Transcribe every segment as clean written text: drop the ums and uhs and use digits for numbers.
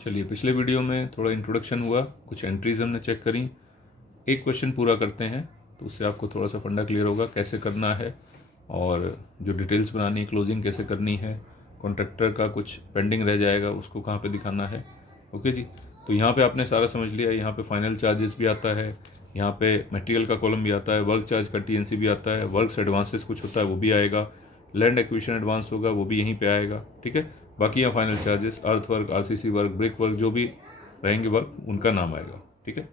चलिए, पिछले वीडियो में थोड़ा इंट्रोडक्शन हुआ, कुछ एंट्रीज हमने चेक करी, एक क्वेश्चन पूरा करते हैं तो उससे आपको थोड़ा सा फंडा क्लियर होगा कैसे करना है और जो डिटेल्स बनानी है, क्लोजिंग कैसे करनी है, कॉन्ट्रैक्टर का कुछ पेंडिंग रह जाएगा उसको कहाँ पे दिखाना है। ओके जी, तो यहाँ पे आपने सारा समझ लिया। यहाँ पे फाइनल चार्जेस भी आता है, यहाँ पे मटेरियल का कॉलम भी आता है, वर्क चार्ज का टीएनसी भी आता है, वर्क्स एडवांसेस कुछ होता है वो भी आएगा, लैंड एक्विजिशन एडवांस होगा वो भी यहीं पे आएगा। ठीक है, बाकी यहाँ फाइनल चार्जेस, अर्थ work, RCC work, brick work जो भी रहेंगे वर्क उनका नाम आएगा। ठीक है,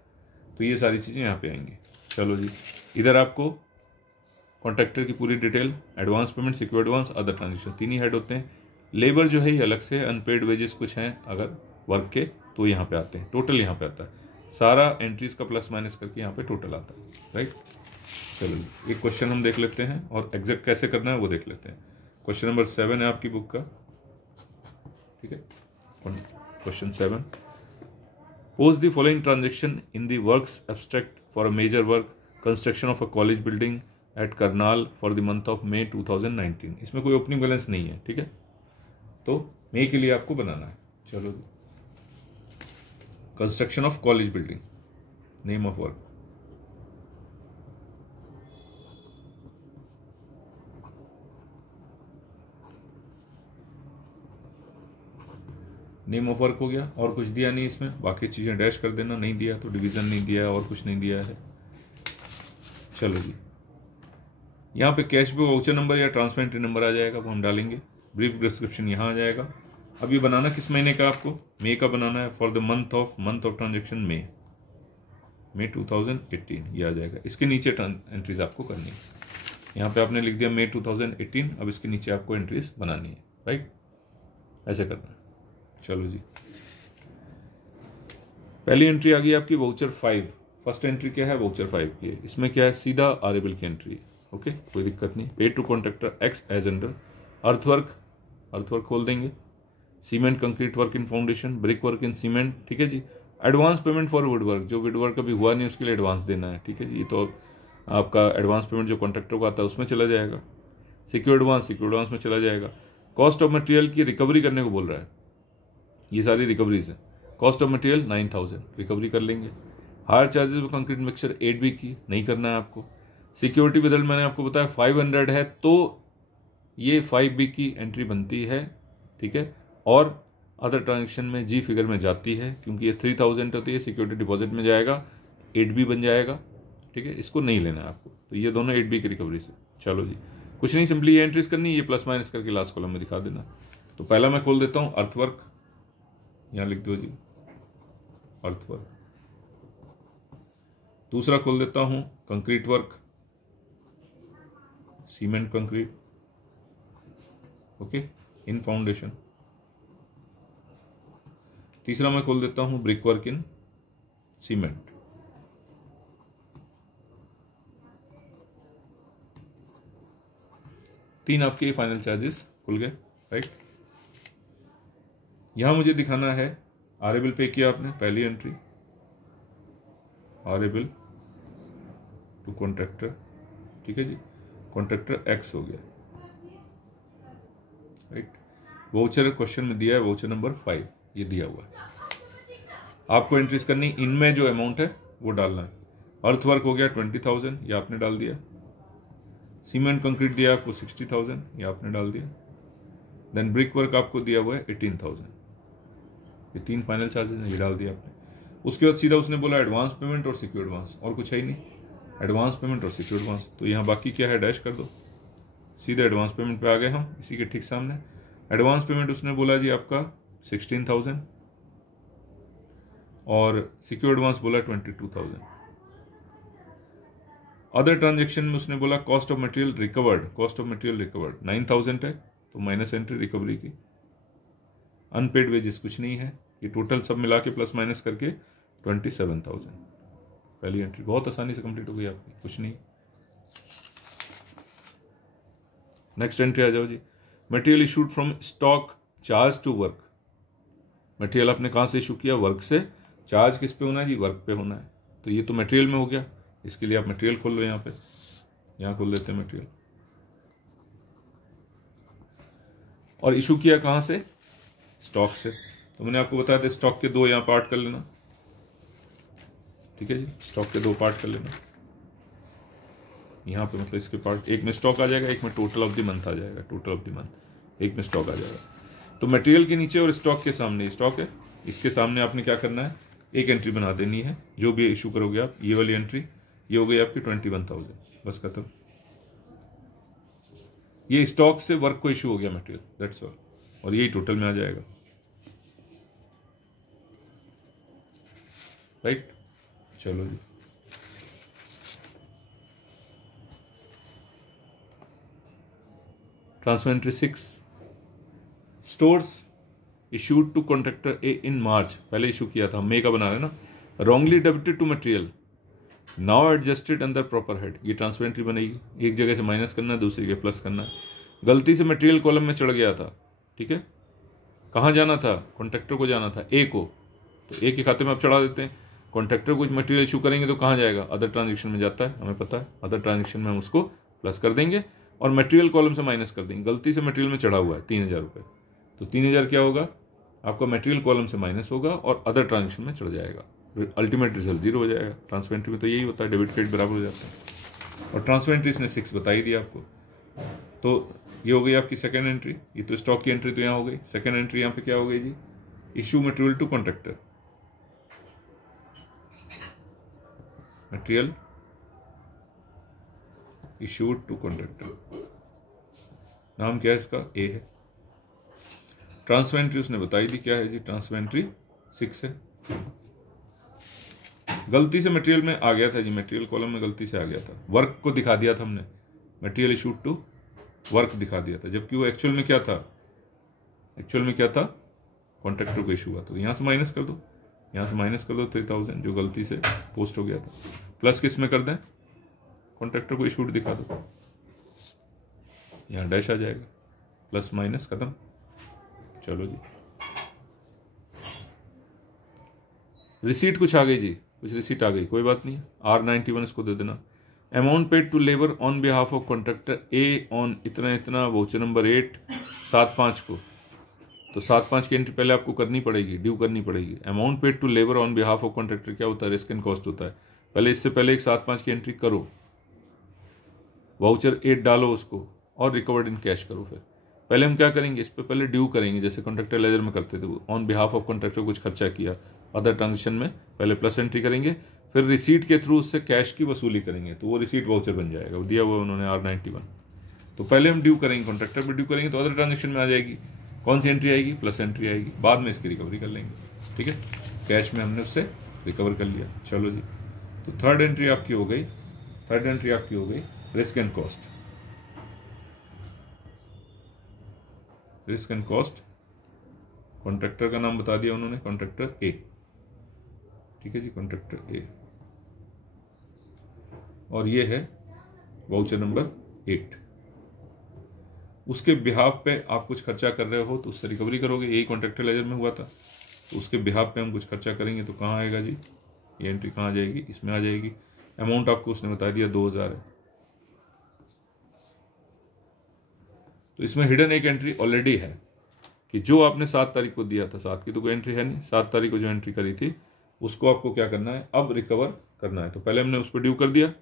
तो ये सारी चीज़ें यहाँ पे आएंगी। चलो जी, इधर आपको कॉन्ट्रैक्टर की पूरी detail, advance payment, secure advance, other transaction, तीन ही हेड होते हैं। लेबर जो है ये अलग से, अनपेड वेजेस कुछ हैं अगर वर्क के तो यहाँ पे आते हैं, टोटल यहाँ पे आता है, सारा एंट्रीज का प्लस माइनस करके यहाँ पे टोटल आता है। राइट, चलो एक क्वेश्चन हम देख लेते हैं और एग्जैक्ट कैसे करना है वो देख लेते हैं। क्वेश्चन नंबर 7 है आपकी बुक का। ठीक है, question 7, pose the following transaction in the works abstract for a major work, construction of a college building at Karnal for the month of May 2019। इसमें कोई ओपनिंग बैलेंस नहीं है। ठीक है, तो मई के लिए आपको बनाना है। चलो, construction of college building, name of work, name of work हो गया और कुछ दिया नहीं इसमें, बाकी चीजें डैश कर देना, नहीं दिया तो डिवीजन नहीं दिया है और कुछ नहीं दिया है। चलो जी, यहाँ पे कैश बुक वाउचर नंबर या ट्रांसपेरेंट्री नंबर आ जाएगा, वो हम डालेंगे। ब्रीफ डिस्क्रिप्शन यहाँ आ जाएगा। अब ये बनाना किस महीने का, आपको मई का बनाना है, for the month of transaction May 2018 ये आ जाएगा। इसके नीचे एंट्रीज आपको करनी है। यहाँ पे आपने लिख दिया मई 2018, अब इसके नीचे आपको एंट्रीज बनानी है। राइट, ऐसे करना है। चलो जी, पहली एंट्री आ गई आपकी वाउचर 5। फर्स्ट एंट्री क्या है, वाउचर 5 की है। इसमें क्या है, सीधा आरेबल की एंट्री। ओके, कोई दिक्कत नहीं। Pay to contractor X as under, earthwork खोल देंगे, cement concrete work in foundation, brick work in cement. ठीक है जी, advance payment for wood work, जो वुड वर्क अभी हुआ नहीं उसके लिए एडवांस देना है। ठीक है जी, तो आपका एडवांस पेमेंट जो कॉन्ट्रैक्टर को आता है उसमें चला जाएगा। सिक्योर एडवांस में चला जाएगा। कॉस्ट ऑफ मटेरियल की रिकवरी करने को बोल रहा है, ये सारी रिकवरीज है। कॉस्ट ऑफ मटेरियल 9000 रिकवरी कर लेंगे। Higher charges of concrete mixture 8B की नहीं करना है आपको। सिक्योरिटी विदल मैंने आपको बताया 500 है, तो ये 5B की एंट्री बनती है। ठीक है, और अदर ट्रांजेक्शन में जी फिगर में जाती है, क्योंकि ये 3000 होती है, सिक्योरिटी डिपॉजिट में जाएगा, 8B बन जाएगा। ठीक है, इसको नहीं लेना है आपको, तो ये दोनों 8B की रिकवरी से। चलो जी, कुछ नहीं, सिंपली ये एंट्रीज करनी, ये प्लस माइनस करके लास्ट कॉलम में दिखा देना। तो पहला मैं खोल देता हूं अर्थवर्क, यहां लिख दो जी अर्थवर्क। दूसरा खोल देता हूं concrete work, cement concrete, okay, इन फाउंडेशन। तीसरा मैं खोल देता हूं ब्रिक वर्क इन सीमेंट। तीन आपके फाइनल चार्जेस खुल गए। राइट, यहां मुझे दिखाना है आरेबल पे किया आपने, पहली एंट्री आरेबल टू कॉन्ट्रैक्टर। ठीक है जी, कॉन्ट्रैक्टर एक्स हो गया। राइट, वाउचर क्वेश्चन में दिया है वाउचर नंबर 5, ये दिया हुआ है। आपको एंट्रीज करनी, इनमें जो अमाउंट है वो डालना है। अर्थवर्क हो गया 20,000, ये आपने डाल दिया। सीमेंट कंक्रीट दिया आपको 60,000, ये आपने डाल दिया। देन ब्रिक वर्क आपको दिया हुआ है 18,000, ये तीन फाइनल चार्जेस हैं, ये डाल दिया आपने। उसके बाद सीधा उसने बोला एडवांस पेमेंट और सिक्योर एडवांस, और कुछ है ही नहीं, एडवांस पेमेंट और सिक्योर एडवांस। तो यहाँ बाकी क्या है, डैश कर दो, सीधे एडवांस पेमेंट पे आ गए हम, इसी के ठीक सामने। एडवांस पेमेंट उसने बोला जी आपका 16,000 और सिक्योर एडवांस बोला 22,000। अदर ट्रांजेक्शन में उसने बोला कॉस्ट ऑफ मटेरियल रिकवर्ड 9,000 है, तो माइनस एंट्री रिकवरी की। अनपेड वेजेस कुछ नहीं है, ये टोटल सब मिला के प्लस माइनस करके 27,000। पहली एंट्री बहुत आसानी से कंप्लीट हो गई आपकी, कुछ नहीं। नेक्स्ट एंट्री आ जाओ जी, material issued from stock charge to work. Material आपने कहां से इशू किया, वर्क से। चार्ज किस पे होना है जी, वर्क पे होना है। तो ये तो मटेरियल में हो गया, इसके लिए आप मटेरियल खोल लो, यहाँ पे, यहाँ खोल देते हैं मटेरियल। और इशू किया कहां से, स्टॉक से। तो मैंने आपको बताया था स्टॉक के 2 यहाँ पार्ट कर लेना, ठीक है जी, स्टॉक के 2 पार्ट कर लेना यहाँ पे, मतलब इसके पार्ट, एक में स्टॉक आ जाएगा, एक में टोटल ऑफ द मंथ आ जाएगा, टोटल ऑफ द मंथ, एक में स्टॉक आ जाएगा। तो मटेरियल के नीचे और स्टॉक के सामने, स्टॉक है, इसके सामने आपने क्या करना है, एक एंट्री बना देनी है, जो भी इशू करोगे आप, ये वाली एंट्री, ये हो गई आपकी 21,000, बस खत्म। ये स्टॉक से वर्क को इशू हो गया मटेरियल, दैट्स ऑल, और यही टोटल में आ जाएगा, राइट। चलो जी, transfer entry 6, stores issued to contractor A in March, पहले इशू किया था, मई का बना रहे ना, wrongly debited to material, now adjusted under proper head, ये ट्रांसफर एंट्री बनेगी, एक जगह से माइनस करना है, दूसरी जगह प्लस करना है, गलती से मटेरियल कॉलम में चढ़ गया था, ठीक है, कहाँ जाना था, कॉन्ट्रैक्टर को जाना था, ए को, तो ए के खाते में आप चढ़ा देते हैं, कॉन्ट्रैक्टर को मटेरियल इशू करेंगे तो कहाँ जाएगा, अदर ट्रांजेक्शन में जाता है, हमें पता है, अदर ट्रांजेक्शन में हम उसको प्लस कर देंगे और मटेरियल कॉलम से माइनस कर देंगे, गलती से मटेरियल में चढ़ा हुआ है 3,000 रुपये, तो 3,000 क्या होगा आपका, मटेरियल कॉलम से माइनस होगा और अदर ट्रांजेक्शन में चढ़ जाएगा, अल्टीमेट रिजल्ट 0 हो जाएगा। ट्रांसफर एंट्री में तो यही होता है, डेबिट क्रेडिट बराबर हो जाता है, और ट्रांसफर एंट्री इसने 6 बता ही दिया आपको। तो ये हो गई आपकी सेकेंड एंट्री, ये तो स्टॉक की एंट्री तो यहाँ हो गई। सेकेंड एंट्री यहाँ पे क्या हो गई जी, issue material to contractor, material issued to contractor, नाम क्या है इसका, ए है। ट्रांसफर एंट्री उसने बताई दी क्या है जी, ट्रांसफर एंट्री 6 है। गलती से मटेरियल में आ गया था जी, मटेरियल कॉलम में गलती से आ गया था, वर्क को दिखा दिया था हमने, मटेरियल इशूड टू वर्क दिखा दिया था, जबकि वो एक्चुअल में क्या था, एक्चुअल में क्या था, कॉन्ट्रैक्टर को इशू हुआ, तो यहां से माइनस कर दो, यहां से माइनस कर दो 3,000 जो गलती से पोस्ट हो गया था, प्लस किस में कर दें, कॉन्ट्रैक्टर को इशूड दिखा दो, यहां डैश आ जाएगा, प्लस माइनस खत्म। चलो जी, रिसीट कुछ आ गई जी, कुछ रिसीट आ गई, कोई बात नहीं, R91 इसको दे देना। Amount paid to labour on behalf of contractor A on इतना इतना, वाउचर नंबर 8 7/5 को, तो 7/5 की एंट्री पहले आपको करनी पड़ेगी, ड्यू करनी पड़ेगी। Amount paid to labour on behalf of contractor क्या होता है, रिस्क एंड कॉस्ट होता है, पहले इससे पहले एक 7/5 की एंट्री करो, वाउचर 8 डालो उसको और रिकवर्ड इन कैश करो। फिर पहले हम क्या करेंगे, इस पर पहले ड्यू करेंगे, जैसे कॉन्ट्रैक्टर लेजर में करते थे, ऑन बिहाफ ऑफ कॉन्ट्रैक्टर कुछ खर्चा किया अदर ट्रांजेक्शन में, पहले प्लस एंट्री करेंगे, फिर रिसीट के थ्रू उससे कैश की वसूली करेंगे, तो वो रिसीट वाउचर बन जाएगा, वो दिया हुआ उन्होंने R91। तो पहले हम ड्यू करेंगे, कॉन्ट्रैक्टर पर ड्यू करेंगे तो अदर ट्रांजेक्शन में आ जाएगी, कौन सी एंट्री आएगी, प्लस एंट्री आएगी, बाद में इसकी रिकवरी कर लेंगे, ठीक है, कैश में हमने उससे रिकवर कर लिया। चलो जी, तो थर्ड एंट्री आपकी हो गई, थर्ड एंट्री आपकी हो गई risk and cost, risk and cost, contractor का नाम बता दिया उन्होंने, कॉन्ट्रैक्टर ए, ठीक है जी, कॉन्ट्रैक्टर ए, और ये है वाउचर नंबर 8, उसके बिहाफ पे आप कुछ खर्चा कर रहे हो तो उससे रिकवरी करोगे, यही कॉन्ट्रैक्टर लेजर में हुआ था, तो उसके बिहाफ पे हम कुछ खर्चा करेंगे तो कहाँ आएगा जी, ये एंट्री कहाँ आ जाएगी, इसमें आ जाएगी। अमाउंट आपको उसने बता दिया 2,000 है, तो इसमें हिडन एक एंट्री ऑलरेडी है कि जो आपने 7 तारीख को दिया था, 7 की तो कोई एंट्री है नहीं, 7 तारीख को जो एंट्री करी थी उसको आपको क्या करना है, अब रिकवर करना है। तो पहले हमने उस पर ड्यू कर दिया,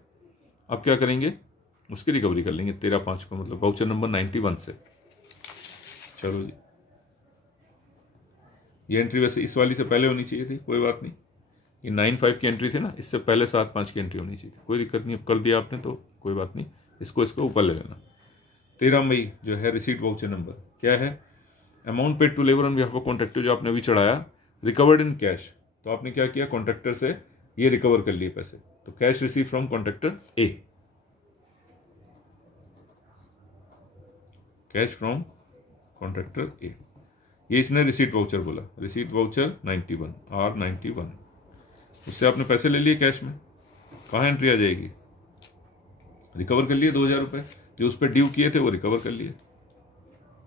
अब क्या करेंगे, उसकी रिकवरी कर लेंगे 13/5 को, मतलब वाउचर नंबर 91 से। चलो जी, ये एंट्री वैसे इस वाली से पहले होनी चाहिए थी, कोई बात नहीं, ये 95 की एंट्री थी ना, इससे पहले 7/5 की एंट्री होनी चाहिए थी, कोई दिक्कत नहीं, अब कर दिया आपने तो कोई बात नहीं, इसको ऊपर ले लेना। 13 मई जो है रिसीट वाउचर नंबर क्या है, amount paid to labour on behalf of contractor, जो आपने अभी चढ़ाया, रिकवर्ड इन कैश, तो आपने क्या किया, कॉन्ट्रैक्टर से ये रिकवर कर लिए पैसे, तो cash receive from contractor A, cash from contractor A, ये इसने रिसीट वाउचर बोला, रिसीट वाउचर 91 R91, उससे आपने पैसे ले लिए कैश में, कहाँ एंट्री आ जाएगी, रिकवर कर लिए 2,000 रुपये, जो उस पर ड्यू किए थे वो रिकवर कर लिए।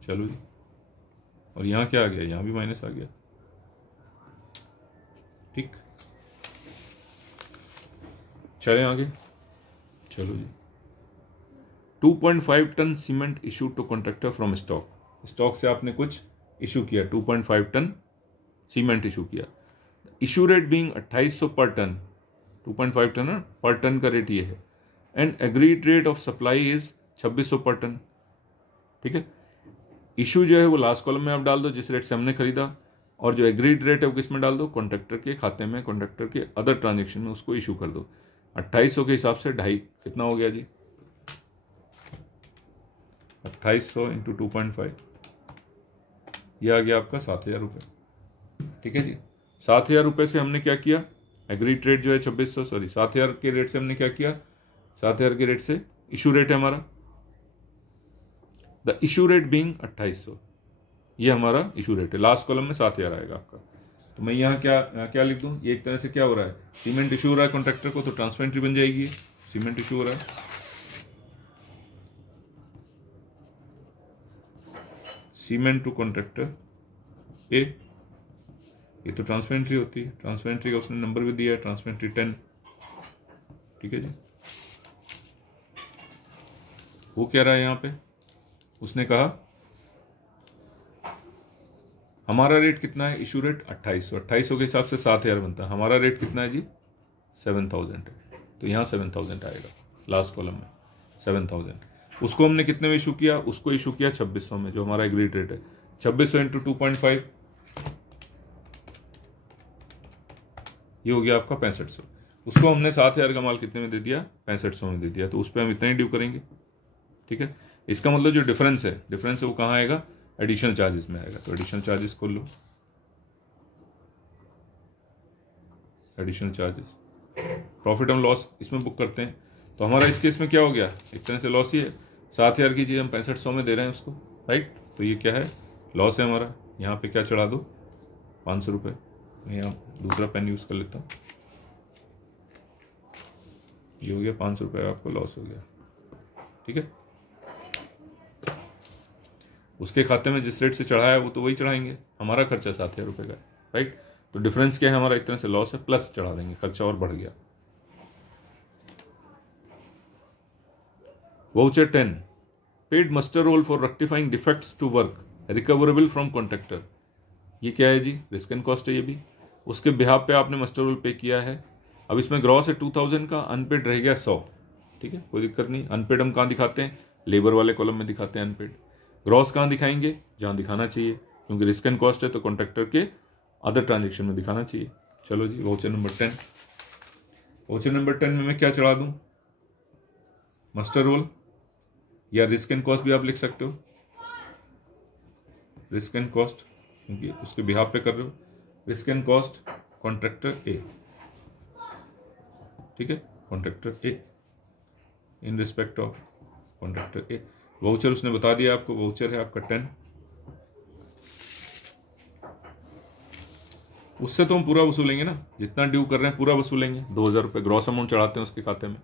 चलो जी, और यहाँ क्या आ गया, यहाँ भी माइनस आ गया, ठीक, चले आगे। चलो जी, 2.5 ton cement issue to contractor from stock, stock से आपने कुछ इशू किया, 2.5 टन सीमेंट इशू किया। Issue rate being 2800 per ton, 2.5 ton per ton का रेट ये है, and agreed rate of supply is 2600 per ton. ठीक है, इशू जो है वो लास्ट कॉलम में आप डाल दो जिस रेट से हमने खरीदा, और जो एग्रीड रेट है वो किस में डाल दो, कॉन्ट्रैक्टर के खाते में, कॉन्ट्रैक्टर के अदर ट्रांजेक्शन में उसको इशू कर दो। 2800 के हिसाब से 2.5 कितना हो गया जी, 2800 इंटू 2.5, यह आ गया आपका 7,000 रुपये। ठीक है जी, 7,000 रुपये से हमने क्या किया, एग्रीड रेट जो है 2600, सॉरी 7,000 के रेट से हमने क्या किया, 7,000 के रेट से इशू रेट है हमारा, द इशू रेट बीइंग 2800, ये हमारा इशू रेट है। लास्ट कॉलम में 7,000 आएगा आपका। तो मैं यहाँ क्या लिख दूँ, ये एक तरह से क्या हो रहा है, सीमेंट इशू हो रहा है कॉन्ट्रैक्टर को, तो ट्रांसफर एंट्री बन जाएगी, सीमेंट इशू हो रहा है, सीमेंट टू कॉन्ट्रैक्टर ए, ये तो ट्रांसफर एंट्री होती है, ट्रांसफर एंट्री का उसने नंबर भी दिया है, ट्रांसफर एंट्री 10। ठीक है जी, वो कह रहा है यहाँ पे, उसने कहा हमारा रेट कितना है, इशू रेट 2800 के हिसाब से 7,000 बनता है, हमारा रेट कितना है जी 7,000 है, तो यहाँ 7,000 आएगा लास्ट कॉलम में 7,000। उसको हमने कितने में इशू किया, उसको इशू किया 2600 में, जो हमारा एग्रीड रेट है, 2600 इंटू 2.5, ये हो गया आपका 6500। उसको हमने 7,000 का माल कितने में दे दिया, 6500 में दे दिया, तो उस पर हम इतना ही ड्यू करेंगे। ठीक है, इसका मतलब जो डिफरेंस है वो कहाँ आएगा, एडिशनल चार्जेस में आएगा। तो एडिशनल चार्जेस खोल लो, additional charges, profit and loss इसमें बुक करते हैं। तो हमारा इस केस में क्या हो गया, एक तरह से लॉस ही है, 7,000 की चीज़ हम 6500 में दे रहे हैं उसको, राइट। तो ये क्या है, लॉस है हमारा। यहाँ पे क्या चढ़ा दो, 500 रुपये, मैं यहाँ दूसरा पेन यूज़ कर लेता हूँ, ये हो गया 500 रुपये आपको लॉस हो गया। ठीक है, उसके खाते में जिस रेट से चढ़ाया है वो तो वही चढ़ाएंगे, हमारा खर्चा 7,000 रुपये का, राइट। तो डिफरेंस क्या है हमारा, एक तरह से लॉस है, प्लस चढ़ा देंगे, खर्चा और बढ़ गया। Voucher 10, paid muster roll for rectifying defects to work recoverable from contractor. ये क्या है जी, रिस्क एंड कॉस्ट है ये भी, उसके बिहाफ पे आपने मस्टर रोल पे किया है। अब इसमें ग्रॉस है 2000 का, अनपेड रह गया 100। ठीक है, कोई दिक्कत नहीं। अनपेड हम कहाँ दिखाते हैं, लेबर वाले कॉलम में दिखाते हैं अनपेड। ग्रॉस कहाँ दिखाएंगे, जहाँ दिखाना चाहिए, क्योंकि रिस्क एंड कॉस्ट है तो कॉन्ट्रैक्टर के अदर ट्रांजेक्शन में दिखाना चाहिए। चलो जी, वाउचर नंबर 10, वाउचर नंबर 10 में मैं क्या चढ़ा दूँ, मस्टर रोल या रिस्क एंड कॉस्ट भी आप लिख सकते हो, रिस्क एंड कॉस्ट, क्योंकि उसके बिहाफ पे कर रहे हो। रिस्क एंड कॉस्ट कॉन्ट्रैक्टर ए, ठीक है, contractor A, in respect of contractor A. Voucher उसने बता दिया आपको, वाउचर है आपका 10। उससे तो हम पूरा वसूलेंगे ना, जितना ड्यू कर रहे हैं पूरा वसूलेंगे। 2,000 रुपये ग्रॉस अमाउंट चढ़ाते हैं उसके खाते में।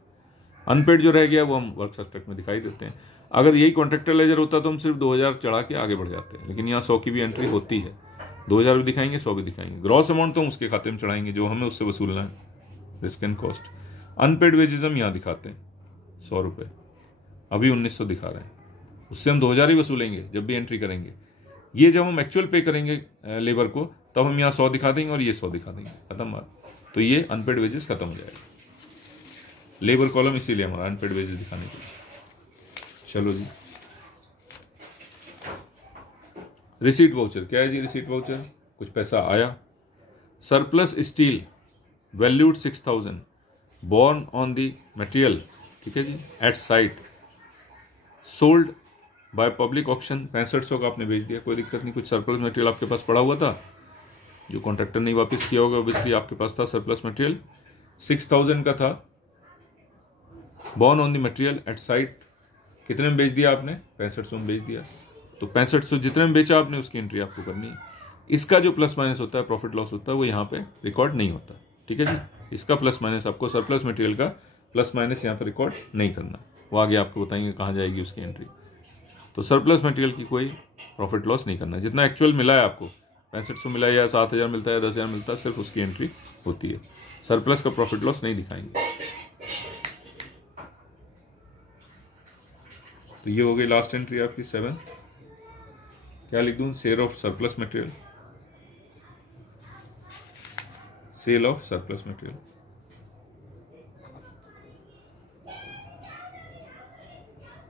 अनपेड जो रह गया वो हम वर्क सब्सट्रैक्ट में दिखाई देते हैं। अगर यही कॉन्ट्रैक्टर लेजर होता तो हम सिर्फ 2,000 चढ़ा के आगे बढ़ जाते हैं, लेकिन यहाँ 100 की भी एंट्री होती है, 2,000 भी दिखाएंगे, 100 भी दिखाएंगे। ग्रॉस अमाउंट तो हम उसके खाते में चढ़ाएंगे जो हमें उससे वसूलना है, risk and cost. Unpaid wages हम यहाँ दिखाते हैं 100 रुपये, अभी 1900 दिखा रहे हैं, उससे हम 2,000 ही वसूलेंगे जब भी एंट्री करेंगे। ये जब हम एक्चुअल पे करेंगे लेबर को तब हम यहाँ 100 दिखा देंगे और ये 100 दिखा देंगे, खत्म बात। तो ये अनपेड वेजेस खत्म हो जाएगा। लेबर कॉलम इसीलिए हमारा अनपेड वेजेस दिखाने के लिए। चलो जी, रिसीट वाउचर क्या है जी, रिसीट वाउचर कुछ पैसा आया। Surplus steel valued 6,000 borne on the material, ठीक है जी, at site sold by public auction 6500 का आपने बेच दिया, कोई दिक्कत नहीं। कुछ सरप्लस मटेरियल आपके पास पड़ा हुआ था जो कॉन्ट्रैक्टर ने वापस किया होगा, ऑब्वियसली आपके पास था सरप्लस मटेरियल, 6,000 का था। Born on the material at site कितने में बेच दिया आपने, 6500 में बेच दिया। तो 6500 जितने में बेचा आपने उसकी एंट्री आपको करनी है। इसका जो प्लस माइनस होता है, प्रॉफिट लॉस होता है, वो यहाँ पे रिकॉर्ड नहीं होता, ठीक है जी। इसका प्लस माइनस आपको, सरप्लस मटेरियल का प्लस माइनस यहाँ पे रिकॉर्ड नहीं करना, वो आगे आपको बताएंगे कहाँ जाएगी उसकी एंट्री। तो सरप्लस मटेरियल की कोई प्रॉफिट लॉस नहीं करना, जितना एक्चुअल मिला है आपको, 6500 मिला या 7,000 मिलता है, 10,000 मिलता है, सिर्फ उसकी एंट्री होती है। सरप्लस का प्रॉफिट लॉस नहीं दिखाएंगे। तो ये हो गई लास्ट एंट्री आपकी 7। क्या लिख दूँ, share of surplus material, sale of surplus material,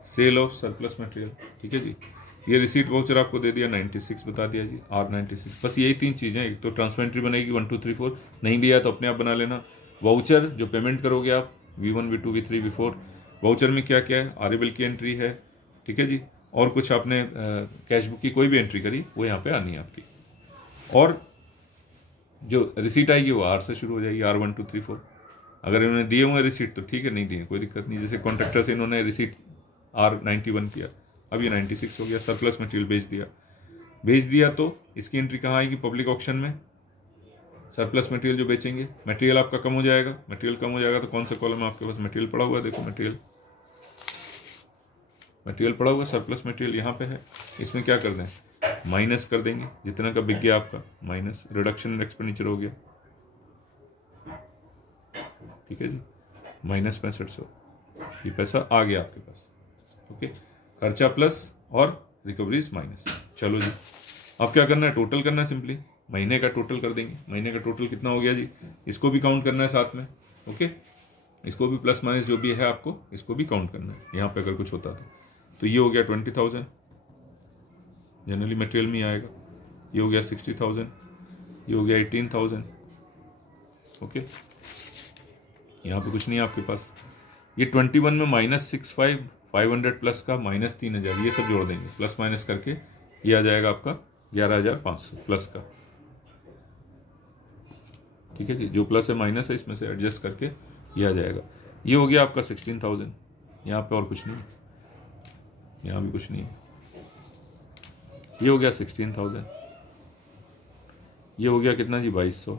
sale of surplus material. ठीक है जी, ये रिसीट वाउचर आपको दे दिया 96 बता दिया जी, R96। बस यही 3 चीजें, एक तो ट्रांसफर एंट्री बनेगी 1 2 3 4, नहीं दिया तो अपने आप बना लेना। वाउचर जो पेमेंट करोगे आप V1 V2 V3 V4, voucher में क्या क्या है, आरेबल की एंट्री है, ठीक है जी, और कुछ आपने कैश बुक की कोई भी एंट्री करी वो यहाँ पे आनी है आपकी, और जो रिसीट आएगी वो R से शुरू हो जाएगी, R1 2 3 4। अगर इन्होंने दिए हुए रिसीट तो ठीक है, नहीं दिए कोई दिक्कत नहीं। जैसे कॉन्ट्रैक्टर से इन्होंने रिसीट R91 किया, अब ये 96 हो गया, सरप्लस मटेरियल भेज दिया तो इसकी एंट्री कहाँ आएगी, पब्लिक ऑक्शन में। सरप्लस मटेरियल जो बेचेंगे, मटेरियल आपका कम हो जाएगा, मटेरियल कम हो जाएगा तो कौन सा कॉलम है आपके पास, मटेरियल पड़ा हुआ है, देखो मटेरियल पड़ा हुआ, सरप्लस मटेरियल यहाँ पे है। इसमें क्या कर दें, माइनस कर देंगे, जितना का बिक गया आपका माइनस, रिडक्शन इन एक्सपेंडिचर हो गया, ठीक है जी, माइनस 6500, ये पैसा आ गया आपके पास। ओके, खर्चा प्लस और रिकवरीज माइनस। चलो जी, अब क्या करना है, टोटल करना है, सिंपली महीने का टोटल कर देंगे। महीने का टोटल कितना हो गया जी, इसको भी काउंट करना है साथ में। ओके, इसको भी प्लस माइनस जो भी है आपको इसको भी काउंट करना है, यहाँ पे अगर कुछ होता तो ये हो गया 20,000, जनरली मटेरियल में आएगा। ये हो गया 60,000, ये हो गया 18,000। ओके, यहाँ पे कुछ नहीं है आपके पास। ये 21 में -65,500 प्लस का -3,000, ये सब जोड़ देंगे, प्लस माइनस करके ये आ जाएगा आपका 11,500 प्लस का। ठीक है जी, जो प्लस है माइनस है, इसमें से एडजस्ट करके ये आ जाएगा। ये हो गया आपका 16,000, यहाँ पे और कुछ नहीं, यहाँ भी कुछ नहीं है। ये हो गया 16,000, ये हो गया कितना जी 2,200,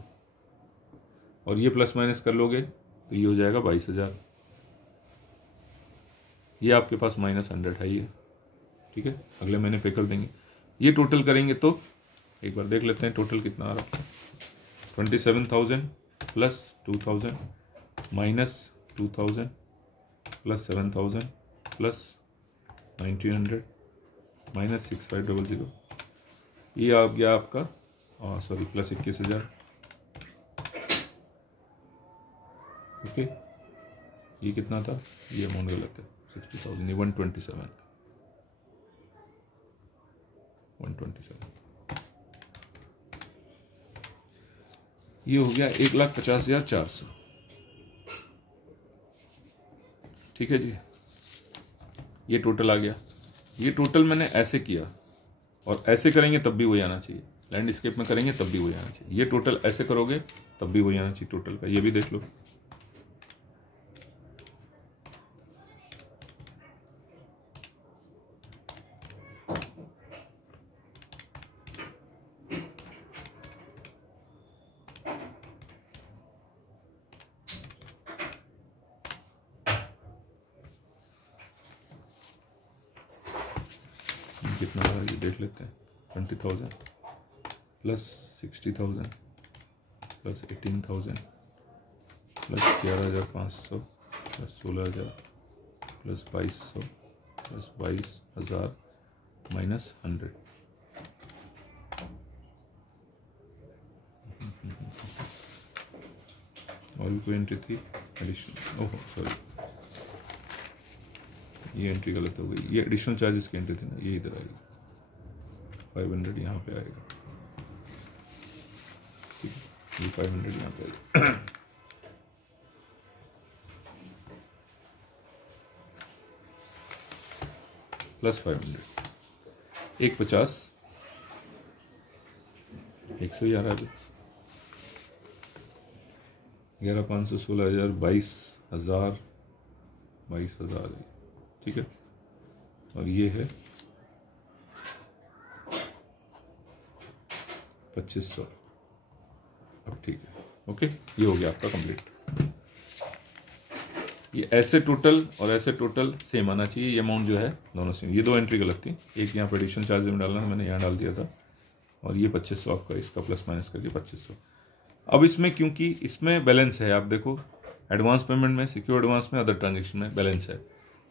और ये प्लस माइनस कर लोगे तो ये हो जाएगा 22,000। ये आपके पास -100 है ये, ठीक है, अगले महीने पे कर देंगे। ये टोटल करेंगे तो एक बार देख लेते हैं टोटल कितना आ रहा है। 27,000 plus 2,000 minus 2,000 plus 7,000 plus 1,900 minus 6,500, ये आ गया आपका सॉरी प्लस 21,000। ओके, ये कितना था, ये अमाउंट गलत है, 60,000, ये 127। ये हो गया 1,50,400। ठीक है जी, ये टोटल आ गया। ये टोटल मैंने ऐसे किया, और ऐसे करेंगे तब भी वही आना चाहिए, लैंडस्केप में करेंगे तब भी वही आना चाहिए। ये टोटल ऐसे करोगे तब भी वही आना चाहिए टोटल का, ये भी देख लो। कितना है ये देख लेते हैं, 20,000 plus 60,000 plus 18,000 plus 11,500 plus 16,000 plus 2,200 plus 22,000 minus 100। और भी कोई एंट्री थी एडिशनल, ओहो सॉरी, ये एंट्री गलत हो गई, ये एडिशनल चार्जेस की एंट्री थी ना, ये इधर आएगी, 500 यहाँ पे आएगा, ठीक है, ये 500 यहाँ पे आएगा। प्लस 500, 150, 100 ही आ रहा है, 11,500 16,000 22,000 ठीक है, और ये है 2,500। अब ठीक है, ओके, ये हो गया आपका कंप्लीट। ये ऐसे टोटल और ऐसे टोटल सेम आना चाहिए, ये अमाउंट जो है दोनों सेम। ये 2 एंट्री गलत थी, एक यहाँ पर एडिशनल चार्ज में डालना, मैंने यहाँ डाल दिया था, और ये 2,500 आपका, इसका प्लस माइनस करके 2,500। अब इसमें क्योंकि इसमें बैलेंस है, आप देखो एडवांस पेमेंट में, सिक्योर एडवांस में, अदर ट्रांजेक्शन में बैलेंस है,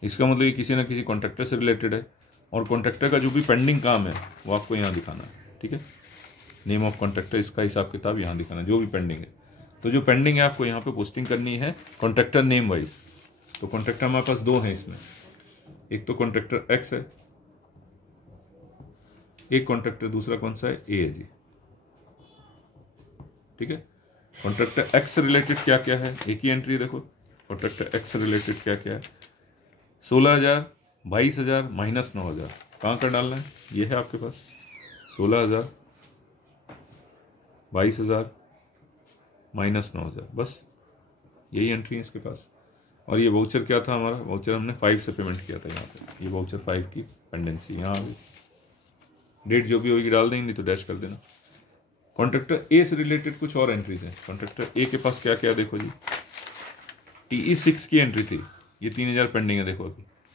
इसका मतलब ये किसी ना किसी कॉन्ट्रैक्टर से रिलेटेड है, और कॉन्ट्रैक्टर का जो भी पेंडिंग काम है वो आपको यहाँ दिखाना है। ठीक है, नेम ऑफ कॉन्ट्रैक्टर, इसका हिसाब किताब यहाँ दिखाना है, जो भी पेंडिंग है। तो जो पेंडिंग है आपको यहाँ पे पोस्टिंग करनी है कॉन्ट्रैक्टर नेम वाइज। तो कॉन्ट्रैक्टर हमारे पास दो हैं इसमें, एक तो कॉन्ट्रैक्टर एक्स है, एक कॉन्ट्रैक्टर दूसरा कौन सा है, ए है जी। ठीक है, कॉन्ट्रैक्टर एक्स से रिलेटेड क्या क्या है, एक ही एंट्री देखो, कॉन्ट्रैक्टर एक्स से रिलेटेड क्या क्या है, 16,000, 22,000 माइनस 9,000, कहाँ का डालना है, ये है आपके पास 16,000, 22,000 माइनस 9,000, बस यही एंट्री है इसके पास। और ये वाउचर क्या था हमारा, वाउचर हमने 5 से पेमेंट किया था यहाँ पे, ये वाउचर 5 की पेंडेंसी यहाँ आ गई। डेट जो भी होगी डाल देंगे, तो डैश कर देना। कॉन्ट्रैक्टर ए से रिलेटेड कुछ और एंट्रीज हैं। कॉन्ट्रैक्टर ए के पास क्या क्या देखो जी, TE6 की एंट्री थी, ये 3,000 पेंडिंग है, देखो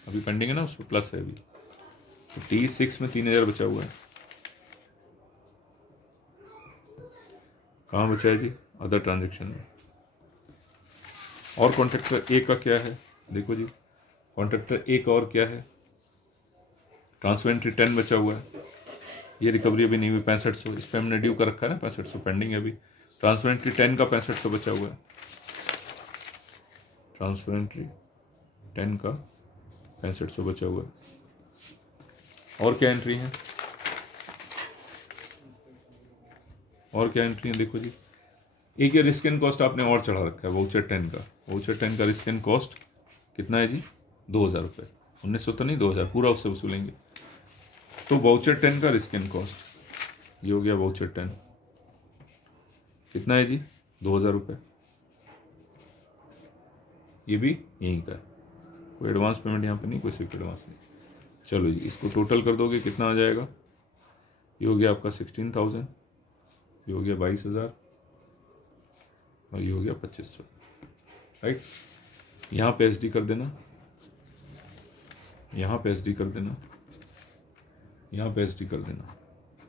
अभी पेंडिंग है ना, उस पर प्लस है अभी, तो TE6 में 3,000 बचा हुआ है। कहाँ बचा है जी, अदर ट्रांजेक्शन में। और कॉन्ट्रैक्टर ए का क्या है, देखो जी, कॉन्ट्रैक्टर ए का और क्या है, ट्रांसफर एंट्री 10 बचा हुआ है, ये रिकवरी अभी नहीं हुई 6500, इस पर हमने ड्यू कर रखा है ना, 6500 पेंडिंग है अभी। ट्रांसफर एंट्री 10 का 6500 बचा हुआ है, ट्रांसफर एंट्री 10 का 6500 बचा हुआ है। और क्या एंट्री है, और क्या एंट्री है देखो जी, एक ये रिस्क एंड कॉस्ट आपने और चढ़ा रखा है, वाउचर 10 का, वाउचर 10 का रिस्क एंड कॉस्ट कितना है जी, 2,000 रुपये, 1,900 तो नहीं, 2,000 पूरा उससे वसूलेंगे। तो वाउचर 10 का रिस्क एंड कॉस्ट ये हो गया, वाउचर 10 कितना है जी, 2,000 रुपये, ये भी यहीं का है, कोई एडवांस पेमेंट यहाँ पे नहीं, कोई सिक्योर एडवांस नहीं। चलो जी, इसको टोटल कर दोगे कितना आ जाएगा, ये हो गया आपका 16,000, ये हो गया 22,000 और ये हो गया 2,500, राइट। यहाँ पे SD कर देना, यहाँ पे SD कर देना, यहाँ पे SD कर देना,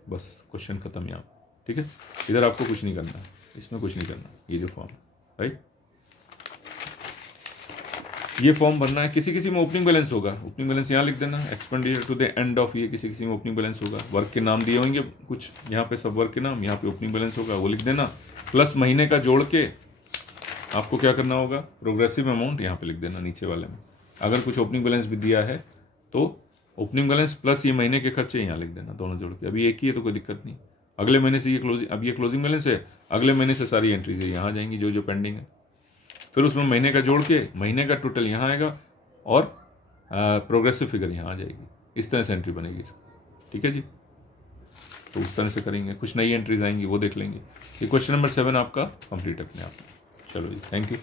बस क्वेश्चन खत्म यहाँ। ठीक है, इधर आपको कुछ नहीं करना है, इसमें कुछ नहीं करना, ये जो फॉर्म, राइट, ये फॉर्म भरना है। किसी किसी में ओपनिंग बैलेंस होगा, ओपनिंग बैलेंस यहाँ लिख देना, expenditure to the end of, ये किसी किसी में ओपनिंग बैलेंस होगा, वर्क के नाम दिए होंगे कुछ, यहाँ पे सब वर्क के नाम, यहाँ पे ओपनिंग बैलेंस होगा, वो लिख देना, प्लस महीने का जोड़ के आपको क्या करना होगा, प्रोग्रेसिव अमाउंट यहाँ पे लिख देना नीचे वाले में। अगर कुछ ओपनिंग बैलेंस भी दिया है तो ओपनिंग बैलेंस प्लस ये महीने के खर्चे यहाँ लिख देना, दोनों जोड़ के। अभी एक ही है तो कोई दिक्कत नहीं, अगले महीने से ये क्लोजिंग, अब ये क्लोजिंग बैलेंस है, अगले महीने से सारी एंट्रीज यहाँ आ जाएंगी जो जो पेंडिंग है, फिर उसमें महीने का जोड़ के महीने का टोटल यहाँ आएगा और प्रोग्रेसिव फिगर यहाँ आ जाएगी। इस तरह से एंट्री बनेगी इसकी। ठीक है जी, तो उस तरह से करेंगे, कुछ नई एंट्रीज आएंगी वो देख लेंगे। ये क्वेश्चन नंबर 7 आपका कंप्लीट है अपने आप में। चलो जी, थैंक यू।